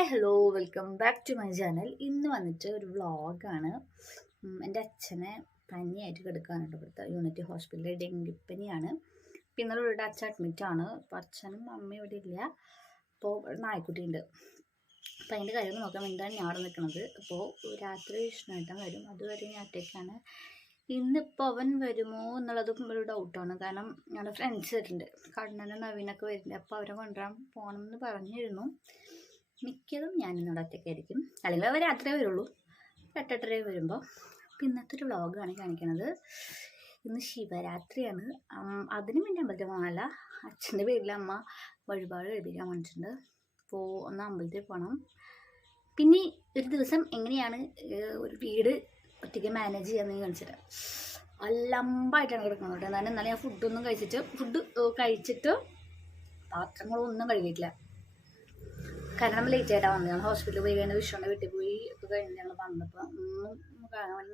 Hi hello welcome back to my channel. ഇന്ന് വന്നിട്ട് ഒരു വ്ളോഗാണ്. എൻ്റെ അച്ഛനെ പനിയായിട്ട് കിടക്കാനുണ്ട്. ഇവിടുത്തെ യൂണിറ്റി ഹോസ്പിറ്റലിൽ ഡെങ്കിപ്പനിയാണ്. അപ്പോൾ ഇന്നലെ ഇവിടെ അച്ഛൻ അഡ്മിറ്റാണ്. അപ്പോൾ അച്ഛനും അമ്മയും ഇവിടെ ഇല്ല. അപ്പോൾ നായ്ക്കുട്ടി ഉണ്ട്. അപ്പോൾ അതിൻ്റെ കാര്യം നോക്കാൻ വേണ്ടിയിട്ടാണ് ഞാൻ അവിടെ നിൽക്കുന്നത്. അപ്പോൾ രാത്രി വിഷ്ണുവേട്ടൻ വരും, അതുവരെ ഞാൻ ഒറ്റയ്ക്കാണ്. ഇന്നിപ്പോൾ അവൻ വരുമോ എന്നുള്ളതും ഒരു ഡൗട്ടാണ്. കാരണം ഞങ്ങളുടെ ഫ്രണ്ട്സ് വരുന്നുണ്ട്, കണ്ണനും നവീനൊക്കെ വരുന്നുണ്ട്. അപ്പോൾ അവരെ കൊണ്ടുവരാൻ പോകണമെന്ന് പറഞ്ഞിരുന്നു. മിക്കതും ഞാനിന്നോട് ഒറ്റയ്ക്കായിരിക്കും, അല്ലെങ്കിൽ അവർ രാത്രിയേ വരുള്ളൂ, 8:30 വരുമ്പോൾ. അപ്പോൾ ഇന്നത്തെ ഒരു വ്ളോഗാണ് കാണിക്കുന്നത്. ഇന്ന് ശിവരാത്രിയാണ്. അതിന് വേണ്ടി അമ്പലത്തിൽ പോകാനല്ല, അച്ഛൻ്റെ പേരിൽ അമ്മ വഴിപാട് കഴിപ്പിക്കാൻ വന്നിട്ടുണ്ട്. അപ്പോൾ ഒന്ന് അമ്പലത്തിൽ പോകണം. പിന്നെ ഒരു ദിവസം എങ്ങനെയാണ് ഒരു വീട് ഒറ്റയ്ക്ക് മാനേജ് ചെയ്യാമെന്ന് കാണിച്ചിട്ട് അലമ്പായിട്ടാണ് കിടക്കുന്നത്. എന്നാലും ഞാൻ ഫുഡ് കഴിച്ചിട്ട് പാത്രങ്ങളൊന്നും കഴുകിയിട്ടില്ല. കാരണം നമ്മൾ ലേറ്റ് ആയിട്ടാണ് വന്നത്. ഞങ്ങൾ ഹോസ്പിറ്റലിൽ പോയി കഴിഞ്ഞാൽ വിഷുവിൻ്റെ വീട്ടിൽ പോയി ഇപ്പോൾ കഴിഞ്ഞ് ഞങ്ങൾ വന്നപ്പോൾ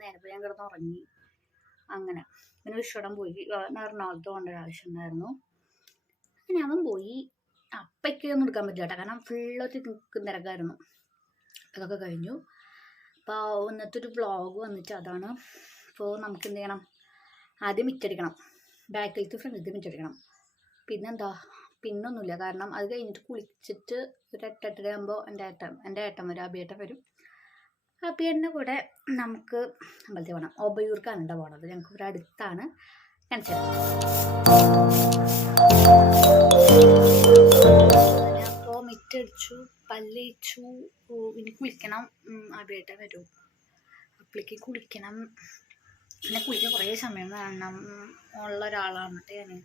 നേരത്തെ ഞാൻ കിടന്ന് ഉറങ്ങി. അങ്ങനെ പിന്നെ വിഷുടം പോയി എറണാകുളത്ത് പോകേണ്ട ഒരു ആവശ്യം ഉണ്ടായിരുന്നു. അങ്ങനെ അവൻ പോയി. അപ്പയ്ക്കൊന്നും എടുക്കാൻ പറ്റില്ല കേട്ടോ, കാരണം ഫുള്ളൊരു തിരക്കായിരുന്നു. അതൊക്കെ കഴിഞ്ഞു. അപ്പോൾ ഇന്നത്തെ ഒരു വ്ളോഗ് വന്നിട്ട് അതാണ്. അപ്പോൾ നമുക്ക് എന്ത് ചെയ്യണം, ആദ്യം മിറ്റടിക്കണം, ബാക്കിലത്തെ ഫ്രണ്ടിലത്തെ മിറ്റടിക്കണം. പിന്നെന്താ, പിന്നൊന്നുമില്ല. കാരണം അത് കഴിഞ്ഞിട്ട് കുളിച്ചിട്ട് ഒരു 8:30 ആകുമ്പോൾ എൻ്റെ ഏട്ടൻ വരും, അബിയേട്ടൻ വരും. അബിയേട്ടൻ്റെ കൂടെ നമുക്ക് അമ്പലത്തിൽ പോകണം. ഒബയൂർക്കാണ് കേട്ടോ പോകണത്. ഞങ്ങൾക്ക് ഇവിടെ അടുത്താണ്. കാണിച്ചത് ഞാനിപ്പോൾ മിറ്റടിച്ചു, പല്ലിച്ചു, ഇനി കുളിക്കണം. അബിയേട്ടൻ വരും, അപ്പോഴേക്ക് കുളിക്കണം. പിന്നെ കുളിക്കാൻ കുറേ സമയം വേണം ഉള്ള ഒരാളാണ് കേട്ടോ ഞാൻ.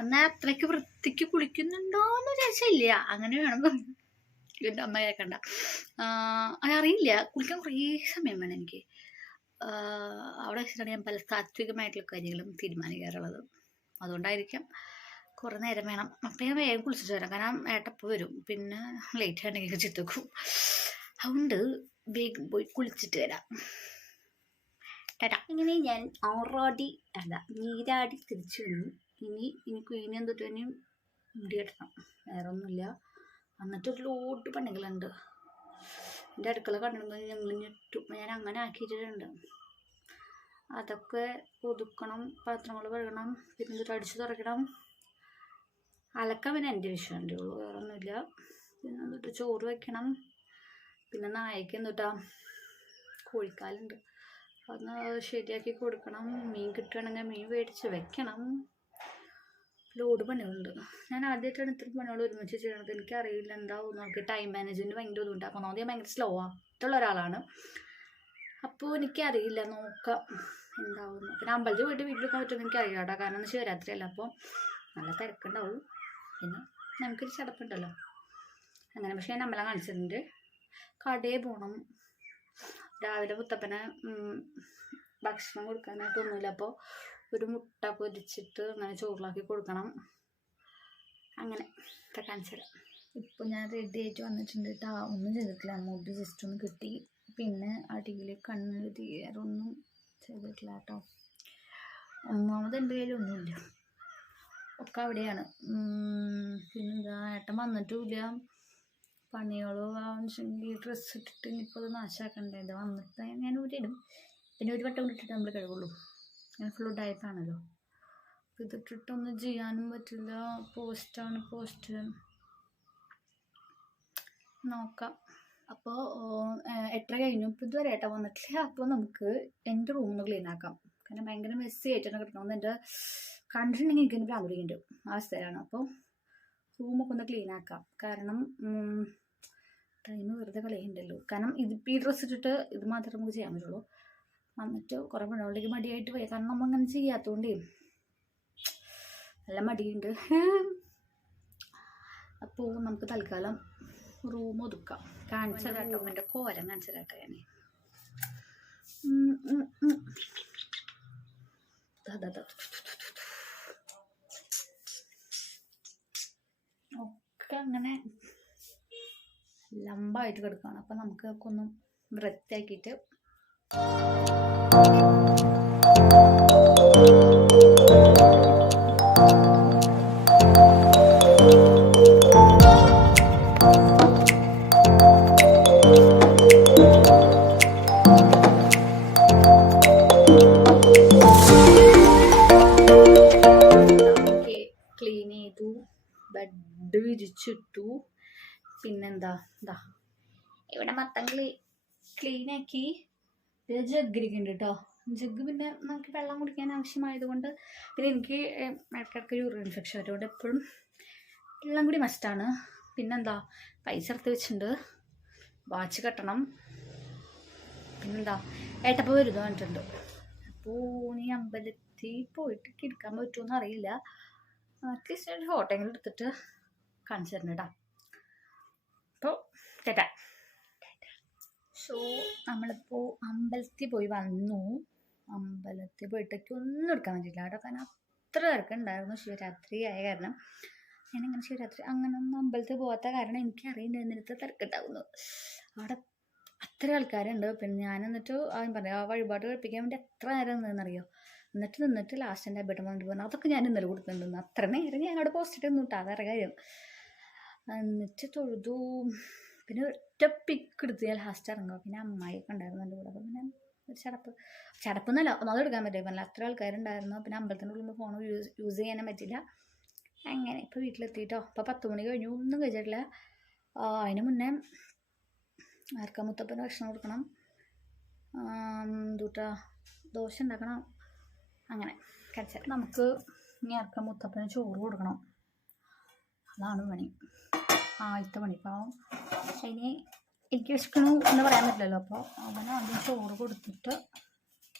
എന്നാൽ അത്രയ്ക്ക് വൃത്തിക്ക് കുളിക്കുന്നുണ്ടോയെന്ന് വിചാരിച്ചില്ല, അങ്ങനെ വേണം പറഞ്ഞു. എൻ്റെ അമ്മ കേൾക്കണ്ട. അതറിയില്ല, കുളിക്കാൻ കുറേ സമയം വേണം എനിക്ക്. അവിടെ വെച്ചിട്ടാണ് ഞാൻ പല താത്വികമായിട്ടുള്ള കാര്യങ്ങളും തീരുമാനിക്കാറുള്ളത്. അതുകൊണ്ടായിരിക്കാം കുറേ നേരം വേണം. അപ്പം ഞാൻ വേഗം കുളിച്ചിട്ട് വരാം, കാരണം ഏട്ടപ്പോൾ വരും. പിന്നെ ലേറ്റ് ആണെങ്കിൽ ചിത്തക്കും. അതുകൊണ്ട് വേഗം പോയി കുളിച്ചിട്ട് വരാം. ടാറ്റാ. ഇങ്ങനെ ഞാൻ നീരാടി തിരിച്ചു വന്നു. എനിക്ക് എന്തൊട്ട് തന്നെയും മുടി കെട്ടണം, വേറെ ഒന്നുമില്ല. എന്നിട്ടൊരു ലോട്ട് പണികളുണ്ട്. എൻ്റെ അടുക്കള കണ്ടിരുന്നത് ഞങ്ങൾ ഞെട്ടും. ഞാൻ അങ്ങനെ ആക്കിയിട്ടുണ്ട്. അതൊക്കെ ഒതുക്കണം, പാത്രങ്ങൾ കഴുകണം, പിന്നെ എന്നിട്ട് അടിച്ചു തുറക്കണം. അലക്കാൻ പിന്നെ എൻ്റെ വിഷയമുണ്ടേ ഉള്ളൂ, വേറെ ഒന്നുമില്ല. പിന്നെ എന്നിട്ട് ചോറ് വയ്ക്കണം. പിന്നെ നായക്ക് എന്നിട്ടാ കോഴിക്കാലുണ്ട്, അതൊന്ന് ശരിയാക്കി കൊടുക്കണം. മീൻ കിട്ടുകയാണെങ്കിൽ മീൻ മേടിച്ച് വെക്കണം. ലോഡ് പണികളുണ്ട്. ഞാൻ ആദ്യമായിട്ടാണ് ഇത്രയും പണികൾ ഒരുമിച്ച് ചെയ്യണത്. എനിക്കറിയില്ല എന്താവും. നമുക്ക് ടൈം മാനേജ്മെൻറ്റ് ഭയങ്കര ബുദ്ധിമുട്ടാണ്. ഒന്നാമത് ഞാൻ ഭയങ്കര സ്ലോ ആയിട്ടുള്ള ഒരാളാണ്. അപ്പോൾ എനിക്കറിയില്ല, നോക്കാം എന്താവുന്നു. പിന്നെ അമ്പലത്തിൽ പോയിട്ട് വീട്ടിലൊക്കെ പറ്റുമെന്ന് എനിക്കറിയാം കേട്ടോ, കാരണം ശിവരാത്രിയല്ല. അപ്പോൾ നല്ല തിരക്കുണ്ടാവും, പിന്നെ നമുക്കൊരു ചടപ്പുണ്ടല്ലോ അങ്ങനെ. പക്ഷേ ഞാൻ അമ്പലം കാണിച്ചിട്ടുണ്ട്. കടയിൽ പോകണം. രാവിലെ മുത്തപ്പനെ ഭക്ഷണം കൊടുക്കാനായിട്ടൊന്നുമില്ല. അപ്പോൾ ഒരു മുട്ട പൊരിച്ചിട്ട് അങ്ങനെ ചോറിലാക്കി കൊടുക്കണം. അങ്ങനെ കാണിച്ചു തരാം. ഇപ്പോൾ ഞാൻ റെഡി ആയിട്ട് വന്നിട്ടുണ്ട് കേട്ടോ. ഒന്നും ചെയ്തിട്ടില്ല, മുടി ജസ്റ്റ് ഒന്ന് കിട്ടി. പിന്നെ അടിയിൽ കണ്ണെഴുതി, വേറെ ഒന്നും ചെയ്തിട്ടില്ല കേട്ടോ. ഒന്നാമത് എൻ്റെ കയ്യിലൊന്നുമില്ല, ഒക്കെ അവിടെയാണ്. പിന്നെന്താ, ഏട്ടൻ വന്നിട്ടുമില്ല. പണികളോ ആവശ്യമെങ്കിൽ ഡ്രസ്സ് ഇട്ടിട്ട് ഇനിയിപ്പോൾ അത് നാശമാക്കണ്ടേ. ഇത് വന്നിട്ട് ഞാൻ ഊരിയിടും. പിന്നെ ഒരു വട്ടം ഇട്ടിട്ട് നമ്മൾ കഴിവുള്ളൂ. ഞാൻ ഫുൾ ഡയറ്റാണല്ലോ. ഇതിട്ടിട്ടൊന്നും ചെയ്യാനും പറ്റില്ല. പോസ്റ്റ് നോക്കാം. അപ്പോൾ 8:30 കഴിഞ്ഞു. ഇപ്പോൾ ഇതുവരെ ഏട്ടൻ വന്നിട്ടില്ല. അപ്പോൾ നമുക്ക് എൻ്റെ റൂമൊന്ന് ക്ലീൻ ആക്കാം. കാരണം ഭയങ്കര മെസ്സി ആയിട്ടാണ് കിടക്കുന്നത്. എൻ്റെ കണ്ടിട്ടുണ്ടെങ്കിൽ എനിക്ക് ഭ്രാന്ത് പിടിക്കുന്നുണ്ട് അവസ്ഥയിലാണ്. അപ്പോൾ റൂമൊക്കെ ഒന്ന് ക്ലീൻ ആക്കാം. കാരണം ടൈം വെറുതെ കളയുന്നുണ്ടല്ലോ. കാരണം ഈ ഡ്രസ്സ് ഇട്ടിട്ട് ഇത് മാത്രമേ നമുക്ക് ചെയ്യാൻ പറ്റുള്ളൂ. വന്നിട്ട് കുറേ പണികളിലേക്ക് മടിയായിട്ട് പോയി, കാരണം നമ്മൾ അങ്ങനെ ചെയ്യാത്തതുകൊണ്ടേ നല്ല മടിയുണ്ട്. അപ്പോൾ നമുക്ക് തൽക്കാലം റൂം ഒതുക്കാം. കാണിച്ചു തരാട്ടോ, എൻ്റെ കോലം കാണിച്ചു തരാട്ടോ ഞാൻ. ഒക്കെ അങ്ങനെ ലംബമായിട്ട് കിടക്കുകയാണ്. അപ്പം നമുക്ക് ഒക്കെ ഒന്ന് വൃത്തിയാക്കിയിട്ട് വിരിച്ചിട്ടു. പിന്നെന്താ ഇതാ ഇവിടെ മൊത്തം ക്ലീനാക്കി. ഇത് ജഗ്ഗിരിക്കുന്നുണ്ട് കേട്ടോ. ജഗ്ഗ് പിന്നെ നമുക്ക് വെള്ളം കുടിക്കാൻ ആവശ്യമായതുകൊണ്ട്, പിന്നെ എനിക്ക് ഇടയ്ക്കിടയ്ക്ക് യൂറിൻ ഇൻഫെക്ഷൻ അതുകൊണ്ട് എപ്പോഴും വെള്ളം കൂടി മസ്റ്റാണ്. പിന്നെന്താ പൈസ എടുത്ത് വെച്ചിട്ടുണ്ട്, വാച്ച് കെട്ടണം. പിന്നെന്താ ഏട്ടപ്പോൾ വരുന്നു പറഞ്ഞിട്ടുണ്ട്. അപ്പോൾ നീ അമ്പലത്തിൽ പോയിട്ട് കിടക്കാൻ പറ്റുമെന്ന് അറിയില്ല. അറ്റ്ലീസ്റ്റ് ഒരു ഫോട്ടോ എങ്കിലും എടുത്തിട്ട് കാണിച്ചു തരണം കേട്ടോ. അപ്പോൾ ചേട്ടാ സോ നമ്മളിപ്പോൾ അമ്പലത്തിൽ പോയി വന്നു. അമ്പലത്തിൽ പോയിട്ടൊക്കെ ഒന്നും എടുക്കാൻ പറ്റില്ല കേട്ടോ, കാരണം അത്ര തിരക്കുണ്ടായിരുന്നു. ശിവരാത്രി ആയ കാരണം ഞാനിങ്ങനെ ശിവരാത്രി അങ്ങനെ ഒന്നും അമ്പലത്തിൽ പോകാത്ത കാരണം എനിക്കറിയുന്നതിനടുത്ത് തിരക്കുണ്ടാവുന്നു. അവിടെ അത്ര ആൾക്കാരുണ്ട്. പിന്നെ ഞാൻ എന്നിട്ട് പറയാം ആ വഴിപാട് കഴിപ്പിക്കാൻ വേണ്ടി എത്ര നേരം നിന്നറിയോ. നിന്നിട്ട് ലാസ്റ്റ് എൻ്റെ അബേട്ടൻ വന്നിട്ട് പറഞ്ഞു അതൊക്കെ ഞാൻ ഇന്നലെ കൊടുത്തിട്ടുണ്ടെന്ന്. അത്ര നേരം ഞാൻ അവിടെ പോസ്റ്റ് ഇട്ടു കേട്ടോ, വേറെ കാര്യം. എന്നിട്ട് തൊഴുതു. പിന്നെ ഒറ്റ പിക്ക് എടുത്ത് ഞാൻ ലാസ്റ്റ് ഇറങ്ങുക. പിന്നെ അമ്മായിയൊക്കെ ഉണ്ടായിരുന്നു എൻ്റെ കൂടെ. അപ്പം പിന്നെ ഒരു ചടപ്പെന്നല്ല ഒന്നും എടുക്കാൻ പറ്റില്ല, പറഞ്ഞാൽ അത്ര ആൾക്കാരുണ്ടായിരുന്നു. പിന്നെ അമ്പലത്തിൻ്റെ ഉള്ളിൽ ഫോൺ യൂസ് ചെയ്യാനും പറ്റില്ല. അങ്ങനെ ഇപ്പോൾ വീട്ടിലെത്തിയിട്ടോ. അപ്പോൾ 10 മണി കഴിഞ്ഞു, ഒന്നും കഴിച്ചിട്ടില്ല. അതിന് മുന്നേ മുത്തപ്പന് ഭക്ഷണം കൊടുക്കണം, എന്തുട്ടാ ദോശ ഉണ്ടാക്കണം. അങ്ങനെ കഴിച്ചാൽ നമുക്ക് ഇനി മുത്തപ്പന് ചോറ് കൊടുക്കണം. അതാണ് പണി, ആദ്യത്തെ പണി. അപ്പോൾ അതിന് എനിക്ക് വിശക്കണു എന്ന് പറയാൻ പറ്റില്ലല്ലോ. അപ്പോൾ അവന് ആദ്യം ചോറ് കൊടുത്തിട്ട്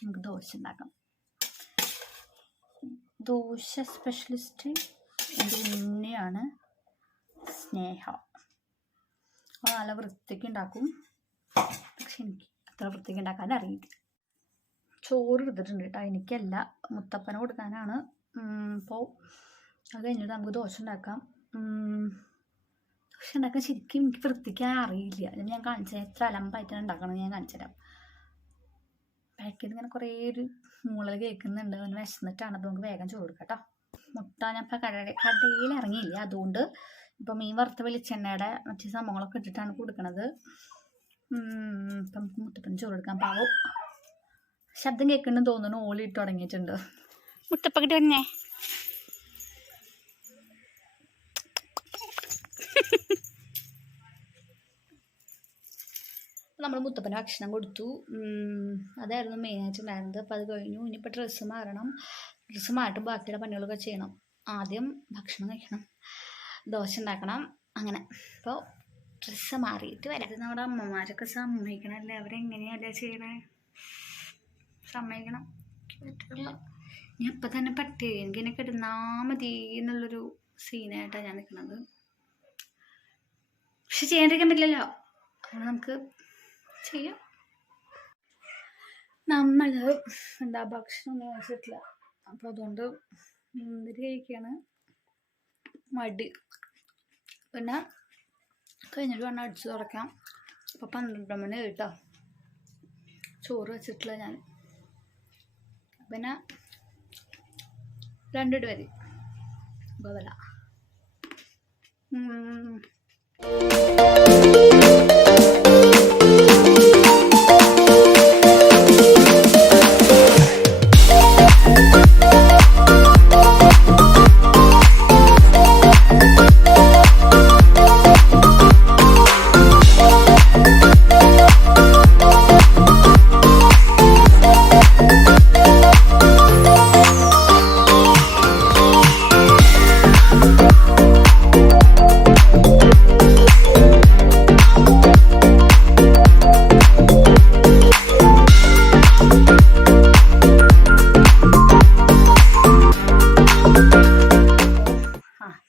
നമുക്ക് ദോശ ഉണ്ടാക്കാം. ദോശ സ്പെഷ്യലിസ്റ്റ് എൻ്റെ ഉണ്ണിയാണ്, സ്നേഹ. അത് നല്ല വൃത്തിക്ക് ഉണ്ടാക്കും, പക്ഷെ എനിക്ക് അത്ര വൃത്തിക്ക് ഉണ്ടാക്കാൻ അറിയില്ല. ചോറ് എടുത്തിട്ടുണ്ട് കേട്ടോ, എനിക്കല്ല മുത്തപ്പന കൊടുക്കാനാണ്. അപ്പോൾ അത് കഴിഞ്ഞിട്ട് നമുക്ക് ദോശ ഉണ്ടാക്കാം. ദോശ ഉണ്ടാക്കാൻ ശരിക്കും എനിക്ക് വൃത്തിക്കാൻ അറിയില്ല. ഞാൻ കാണിച്ചു എത്ര അലമ്പായിട്ടാണ് ഉണ്ടാക്കണം ഞാൻ കാണിച്ചു തരാം. പാക്കറ്റ് ഇങ്ങനെ കുറേ ഒരു മൂളൽ കേൾക്കുന്നുണ്ട്, അവന് വിശന്നിട്ടാണ്. അപ്പോൾ നമുക്ക് വേഗം ചോറ് കൊടുക്കാം കേട്ടോ. മുട്ട ഞാൻ ഇപ്പം കടയിൽ ഇറങ്ങിയില്ല, അതുകൊണ്ട് ഇപ്പം മീൻ വറുത്ത വെളിച്ചെണ്ണയുടെ മറ്റു സംഭവങ്ങളൊക്കെ ഇട്ടിട്ടാണ് കൊടുക്കണത്. ഇപ്പം നമുക്ക് മുത്തപ്പന് ചോറ് കൊടുക്കാൻ. പാവം ശബ്ദം കേൾക്കുന്നുണ്ടെന്ന് തോന്നുന്നു, ഓളിട്ട് തുടങ്ങിയിട്ടുണ്ട്. മുത്തപ്പക്കിട്ട് വന്നേ. നമ്മൾ മുത്തപ്പന് ഭക്ഷണം കൊടുത്തു. അതായിരുന്നു മെയിനായിട്ടുണ്ടായിരുന്നത്. അപ്പോൾ അത് കഴിഞ്ഞു. ഇനിയിപ്പോൾ ഡ്രസ്സ് മാറണം. ഡ്രസ്സ് മാറ്റി ബാക്കിയുള്ള പണികളൊക്കെ ചെയ്യണം. ആദ്യം ഭക്ഷണം കഴിക്കണം, ദോശ ഉണ്ടാക്കണം. അങ്ങനെ ഇപ്പോൾ ഡ്രസ്സ് മാറിയിട്ട് വരാം. നമ്മുടെ അമ്മമാരൊക്കെ സമ്മതിക്കണമല്ലേ, അവരെങ്ങനെയല്ലേ ചെയ്യണേ, സമ്മതിക്കണം. പറ്റില്ല, ഞാൻ ഇപ്പം തന്നെ പറ്റി എനിക്കെന്നെ കിടന്നാൽ മതി എന്നുള്ളൊരു സീനായിട്ടാണ് ഞാൻ നിൽക്കുന്നത്. പക്ഷെ ചെയ്യാണ്ടിരിക്കാൻ പറ്റില്ലല്ലോ, അതുകൊണ്ട് നമുക്ക് ചെയ്യാം. നമ്മൾ എന്താ ഭക്ഷണം ഒന്നും കഴിച്ചിട്ടില്ല, അപ്പോൾ അതുകൊണ്ട് മുന്തിരി കഴിക്കുകയാണ്. മടി. പിന്നെ കഴിഞ്ഞിട്ട് വേണം അടിച്ചു തുറക്കാം. അപ്പോൾ 12 മണി കേട്ടോ. ചോറ് വെച്ചിട്ടില്ല ഞാൻ. പിന്നെ 2 മതി. അപ്പോൾ അതല്ല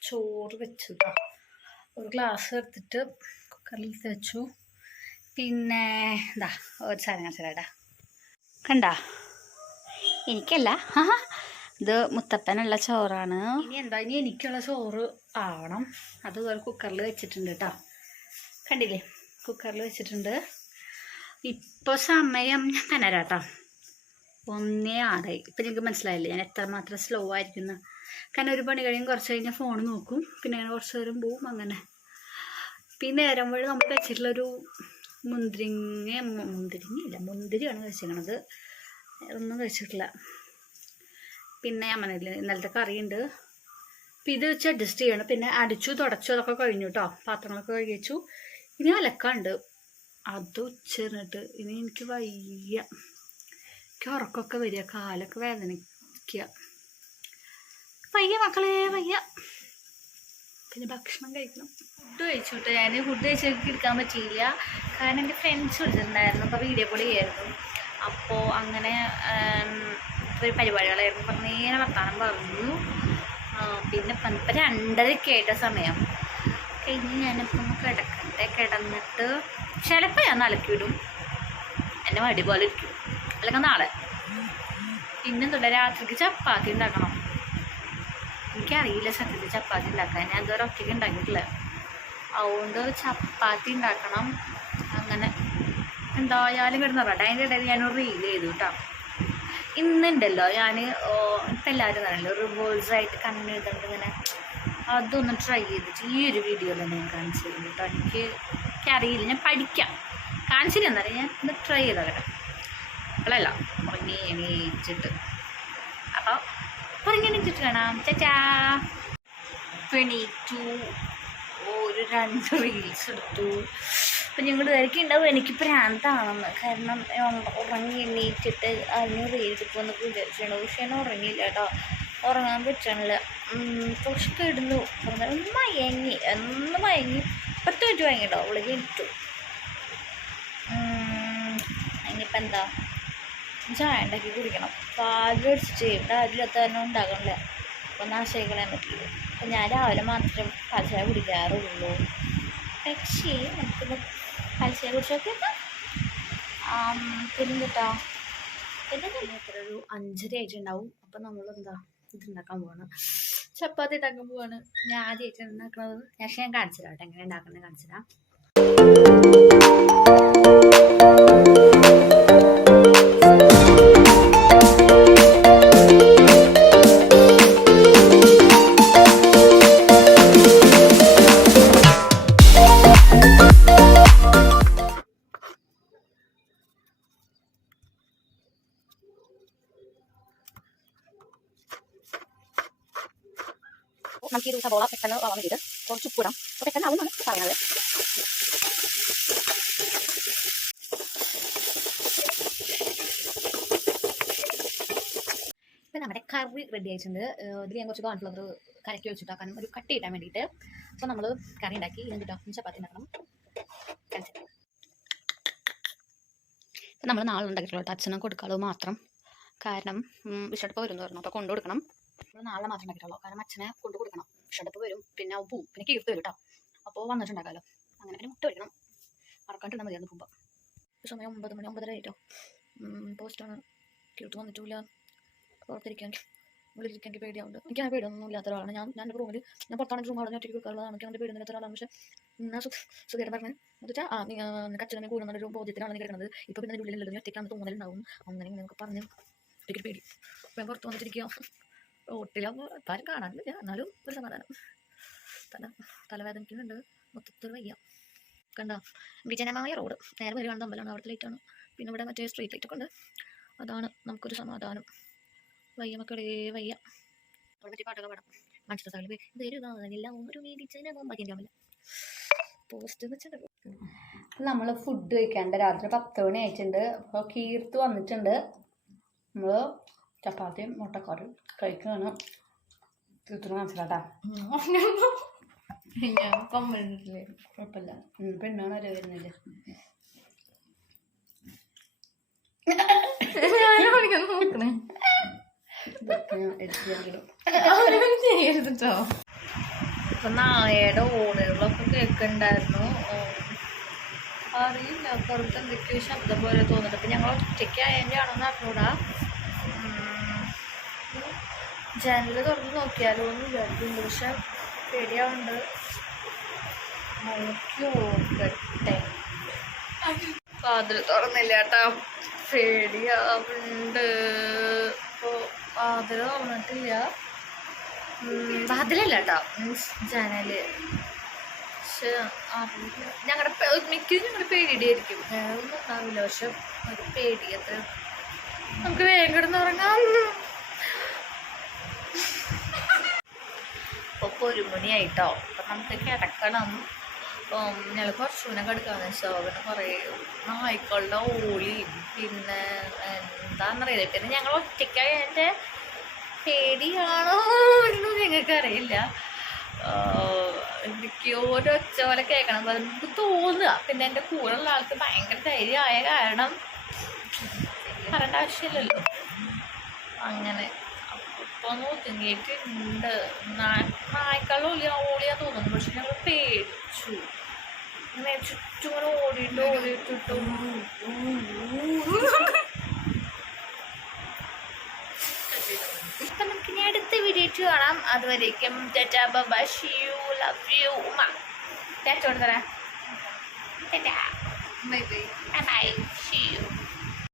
ചോറ് വെച്ചു. ഒരു ഗ്ലാസ് എടുത്തിട്ട് കുക്കറിൽ വെച്ചു. പിന്നെ എന്താ ഒരു സാധനം കാണിച്ചേട്ടാ, കണ്ട എനിക്കല്ല, ഇത് മുത്തപ്പനുള്ള ചോറാണ്. ഇനി എനിക്കുള്ള ചോറ് ആവണം. അത് കുക്കറിൽ വെച്ചിട്ടുണ്ട് കേട്ടോ. കണ്ടില്ലേ, കുക്കറിൽ വെച്ചിട്ടുണ്ട്. ഇപ്പോൾ സമയം ഞാൻ തന്നരാട്ടോ 1:06. ഇപ്പം നിങ്ങൾക്ക് മനസ്സിലായില്ലേ ഞാൻ എത്രമാത്രം സ്ലോ ആയിരിക്കുന്നു. കാരണം ഒരു പണി കഴിയും, കുറച്ച് കഴിഞ്ഞാൽ ഫോൺ നോക്കും, പിന്നെ അങ്ങനെ കുറച്ച് നേരം പോവും. അങ്ങനെ പിന്നെ നേരം വഴി നമ്മൾ കഴിച്ചിട്ടുള്ളൊരു മുന്തിരിയാണ് കഴിച്ചിരിക്കണത്, ഒന്നും കഴിച്ചിട്ടില്ല. പിന്നെ ഞാൻ പറഞ്ഞില്ലേ ഇന്നലത്തെ കറിയുണ്ട്, അപ്പം ഇത് വെച്ച് അഡ്ജസ്റ്റ് ചെയ്യണം. പിന്നെ അടിച്ചു തുടച്ചു അതൊക്കെ കഴിഞ്ഞു കേട്ടോ. പാത്രങ്ങളൊക്കെ കഴിച്ചു. ഇനി അലക്കാണ്ട് അത് ഉച്ചറിഞ്ഞിട്ട് ഇനി എനിക്ക് വയ്യ. എനിക്ക് ഉറക്കമൊക്കെ വരിക, കാലൊക്കെ വേദനിക്കുക. വയ്യ മക്കളെ വയ്യ. പിന്നെ ഭക്ഷണം കഴിക്കണം. ഫുഡ് കഴിച്ചു കേട്ടോ. ഞാൻ ഫുഡ് കഴിച്ച് എടുക്കാൻ പറ്റിയില്ല, കാരണം എൻ്റെ ഫ്രണ്ട്സ് വിളിച്ചിട്ടുണ്ടായിരുന്നു. അപ്പോൾ വീഡിയോ കോൾ ചെയ്യായിരുന്നു. അപ്പോൾ അങ്ങനെ ഒരു പരിപാടികളായിരുന്നു. അപ്പം നേരെ വർത്താനം പറഞ്ഞു. പിന്നെ ഇപ്പം 2:30 ആയിട്ട സമയം കഴിഞ്ഞ് ഞാനിപ്പം കിടക്കട്ടെ. കിടന്നിട്ട് ചിലപ്പോൾ ഞാൻ അലക്കിവിടും, എന്നെ മടി പോലെ ഇരിക്കും, അല്ലെങ്കിൽ നാളെ. പിന്നെന്തുള്ള രാത്രിക്ക് ചപ്പാത്തി ഉണ്ടാക്കണം. എനിക്കറിയില്ല സത്യത്തിൽ ചപ്പാത്തി ഉണ്ടാക്കാൻ, ഞാൻ ഇതുവരെ ഒറ്റയ്ക്ക് ഉണ്ടാക്കിയിട്ടില്ല. അതുകൊണ്ട് ചപ്പാത്തി ഉണ്ടാക്കണം. അങ്ങനെ എന്തായാലും കിടന്നുറട്ടെ. അതിൻ്റെ ഇടയിൽ ഞാനൊരു റീൽ ചെയ്തു കേട്ടോ. ഇന്നുണ്ടല്ലോ ഞാൻ ഇപ്പം എല്ലാവരും പറഞ്ഞല്ലോ റിവേഴ്സായിട്ട് കണ്ണെഴുതുന്നത് ഇങ്ങനെ, അതൊന്ന് ട്രൈ ചെയ്തിട്ട് ഈ ഒരു വീഡിയോയിൽ തന്നെ ഞാൻ കാണിച്ചു തരും കേട്ടോ. എനിക്കറിയില്ല, ഞാൻ പഠിക്കാം. കാണിച്ചില്ല എന്നറിയാം. ഞാൻ ഒന്ന് ട്രൈ ചെയ്താൽ കേട്ടോ. അപ്പോഴല്ല ഉറങ്ങി എണീച്ചിട്ട്. അപ്പോൾ ഉറങ്ങി എണീച്ചിട്ട് കാണാം. ചാച്ചാ. എണീറ്റു, ഒരു 2 റീൽസ് എടുത്തു. അപ്പം ഞങ്ങൾ വിചാരിക്കുന്നുണ്ടാവും എനിക്ക് ഭ്രാന്താണെന്ന്, കാരണം ഉറങ്ങി എണീറ്റിട്ട് അതിന് റീൽസിപ്പോന്ന് വിചാരിച്ചിട്ടുണ്ട്. പക്ഷേ ഞാൻ ഉറങ്ങിയില്ല കേട്ടോ. ഉറങ്ങാൻ പറ്റണില്ല. കുറച്ച് കിടന്നു ഒന്ന് മയങ്ങി 10 മിനിറ്റ് വാങ്ങിട്ടോ. അവളേക്ക് ഇട്ടു. ഇനിയിപ്പോൾ എന്താ, ചായ ഉണ്ടാക്കി കുടിക്കണം. പാല് മേടിച്ചിട്ട് രാവിലത്തെ തന്നെ ഉണ്ടാക്കണില്ല, അപ്പോൾ നാശിക്കാൻ പറ്റില്ല. അപ്പം ഞാൻ രാവിലെ മാത്രം പാൽച്ചായ കുടിക്കാറുള്ളൂ. പക്ഷേ നമുക്കിപ്പോൾ പാൽച്ചായ കുടിച്ചൊക്കെ പിന്നെന്താ, പിന്നെ എത്ര ഒരു 5:30 ആയിട്ടുണ്ടാവും. അപ്പം നമ്മളെന്താ ഇതുണ്ടാക്കാൻ പോവാണ്, ചപ്പാത്തി ഉണ്ടാക്കാൻ പോവാണ്. ഞാൻ ആദ്യമായിട്ട് ഉണ്ടാക്കുന്നത്. ഞാൻ കാണിച്ചു തരാം കേട്ടോ, എങ്ങനെ ഉണ്ടാക്കുന്നത് കാണിച്ചു തരാം. നമുക്ക് ഈ സവോള പെട്ടെന്ന് ആവാൻ വേണ്ടിയിട്ട് കുറച്ച് ഉപ്പിടാം. അപ്പോൾ പെട്ടെന്ന് ആവുമെന്നാണ് പറയുന്നത്. ഇപ്പം നമ്മുടെ കറി റെഡി ആയിട്ടുണ്ട്. ഇതിൽ ഞാൻ കുറച്ച് കോൺഫ്ലവർ കലക്കി വെച്ചിട്ടാക്കാനും ഒരു കട്ട് കിട്ടാൻ വേണ്ടിയിട്ട്. അപ്പോൾ നമ്മൾ കറി ഉണ്ടാക്കി എന്നിട്ടോ ചപ്പാത്തി ഉണ്ടാക്കണം. ഇപ്പം നമ്മൾ നാളെ ഉണ്ടാക്കിയിട്ടുള്ളൂ. അച്ഛനും കൊടുക്കാളോ മാത്രം, കാരണം വിഷടുപ്പ് വരും എന്ന് പറഞ്ഞു. അപ്പോൾ കൊണ്ടു കൊടുക്കണം. നമ്മൾ നാളെ മാത്രം ഉണ്ടാക്കിയിട്ടുള്ളൂ, കാരണം അച്ഛനെ കൊണ്ടു കൊടുക്കണം. വിഷടുപ്പ് വരും, പിന്നെ പോവും, പിന്നെ കീർത്ത് വരും കേട്ടോ. അപ്പോൾ വന്നിട്ടുണ്ടാക്കാമല്ലോ. അങ്ങനെ പിന്നെ മുട്ട വയ്ക്കണം. മറക്കാണ്ടിരുന്നാൽ മതിയായിരുന്നു പോകുമ്പോൾ. സമയം 9 മണി 9:30 ആയിട്ടോ. പോസ്റ്റാണ്. കീർത്ത് വന്നിട്ടില്ല. പുറത്തിരിക്കാൻ ഉള്ളിലിരിക്കാൻ പേടിയാവുണ്ട്. എനിക്ക് അങ്ങനെ പേടിയൊന്നും ഇല്ലാത്ത ഒരാളാണ് ഞാൻ. എൻ്റെ റൂമിൽ ഞാൻ പുറത്താണെങ്കിൽ റൂം അവിടെ ഒറ്റയ്ക്ക് കൊടുക്കാറുള്ളതാണ്. എനിക്ക് അങ്ങനെ പേടിയൊന്നും ഇല്ലാത്ത ഒരാളാണ്. പക്ഷേ എന്നാൽ സുഖേട്ടൻ പറഞ്ഞു എന്നിട്ടാ അച്ഛനെ കൂടുന്നൊരു ബോധ്യത്തിലാണ് കിടക്കുന്നത്. ഇപ്പോൾ പിന്നെ ഉള്ളിലുള്ളത് നീ ഒറ്റയ്ക്കാണ് തോന്നലുണ്ടാവും. അങ്ങനെ നമുക്ക് പറഞ്ഞ് ഒറ്റയ്ക്ക് പേടി. അപ്പം ഞാൻ പുറത്ത് വന്നിട്ടിരിക്കുക. റോട്ടിലാകുമ്പോൾ ആരും കാണാനില്ല, എന്നാലും ഒരു സമാധാനം. തലവേദനിക്കുന്നുണ്ട്, മൊത്തത്തിൽ വയ്യ. കണ്ടോ, വിജനമായ റോഡ്. നേരെ വരെ കാണുന്ന അമ്പലമാണ്, അവിടുത്തെ ലൈറ്റാണ്. പിന്നെ ഇവിടെ മറ്റേ സ്ട്രീറ്റ് ലൈറ്റൊക്കെ ഉണ്ട്. അതാണ് നമുക്കൊരു സമാധാനം. വയ്യ മക്കളേ വയ്യ. അവിടെ മറ്റേ പാട്ടൊക്കെ പാടാം. മനുഷ്യ സ്ഥലം എല്ലാം ഒരു വീടിച്ചതിനാകും മതിയാവില്ല. പോസ്റ്റ് വെച്ചിട്ടുണ്ട്. നമ്മൾ ഫുഡ് കഴിക്കാണ്ട് രാത്രി 10 മണി ആയിട്ടുണ്ട്. അപ്പോൾ കീർത്ത് വന്നിട്ടുണ്ട്. നമ്മൾ ചപ്പാത്തിയും മുട്ടക്കറി കഴിക്കുകയാണ്. കീർത്തിന് മനസ്സിലാട്ടാ. കുഴപ്പമില്ല. പെണ്ണാണ് വരെ വരുന്നില്ല. ഇപ്പൊ നായയുടെ ഓടുകളൊക്കെ കേൾക്കുന്നുണ്ടായിരുന്നു. അറിയില്ല, പുറത്ത് എന്തൊക്കെയോ ശബ്ദം പോലെ തോന്നുന്നുണ്ട്. അപ്പൊ ഞങ്ങൾ ഒറ്റയ്ക്ക് അതിൻ്റെ ആണെന്ന് അറിഞ്ഞൂടാ. ജനൽ തുറന്ന് നോക്കിയാലോ എന്ന് വിചാരിക്കുന്നുണ്ട്, പക്ഷെ പേടിയാവുന്നുണ്ട്. നോക്കി ഓർക്കട്ടെ. വാതിൽ തുറന്നില്ല കേട്ടാ, പേടിയാവുന്നുണ്ട്. അപ്പോൾ വാതിൽ തുറന്നിട്ടില്ല. വാതിലല്ല കേട്ടോ, മീൻസ് ജനല്. പക്ഷെ അറിയില്ല, ഞങ്ങളുടെ പേടിയായിരിക്കും. ഞാനൊന്നും ഉണ്ടാവില്ല, പക്ഷെ ഒരു പേടി അത്ര. നമുക്ക് വേഗം കിടന്ന് ഉറങ്ങാം. ഇപ്പോൾ 1 മണിയായിട്ടോ. അപ്പം നമുക്ക് കിടക്കണം. ഞങ്ങൾ കുറച്ചുകൂടെ എടുക്കാമെന്ന് വെച്ചാൽ പിന്നെ കുറേ നായ്ക്കളുടെ ഓളിയും പിന്നെ എന്താണെന്നറിയില്ല. പിന്നെ ഞങ്ങൾ ഒറ്റയ്ക്കായി എൻ്റെ പേടിയാണോ എന്നും ഞങ്ങൾക്ക് അറിയില്ല. എന്തൊക്കെയോ ഒരു ഒച്ച പോലെ കേൾക്കണം അപ്പോൾ നമുക്ക് തോന്നുക. പിന്നെ എൻ്റെ കൂടെയുള്ള ആൾക്ക് ഭയങ്കര ധൈര്യമായ കാരണം പറയേണ്ട ആവശ്യമില്ലല്ലോ. അങ്ങനെ അപ്പോൾ ഒന്ന് ഒതുങ്ങിയിട്ടുണ്ട്. നായ്ക്കളുടെ ഓളിയാ തോന്നുന്നു. പക്ഷെ ഞങ്ങൾ പേടിച്ചു. ഇങ്ങനെ ചുറ്റും ഇങ്ങനെ ഓടിയിട്ടും അപ്പം നമുക്ക് ഇനി അടുത്ത വീഡിയോ കാണാം. അതുവരേക്കും tata bye see you love you ഉമ്മ. ടാറ്റ കൊടുത്തരാ. Tata bye bye bye see U.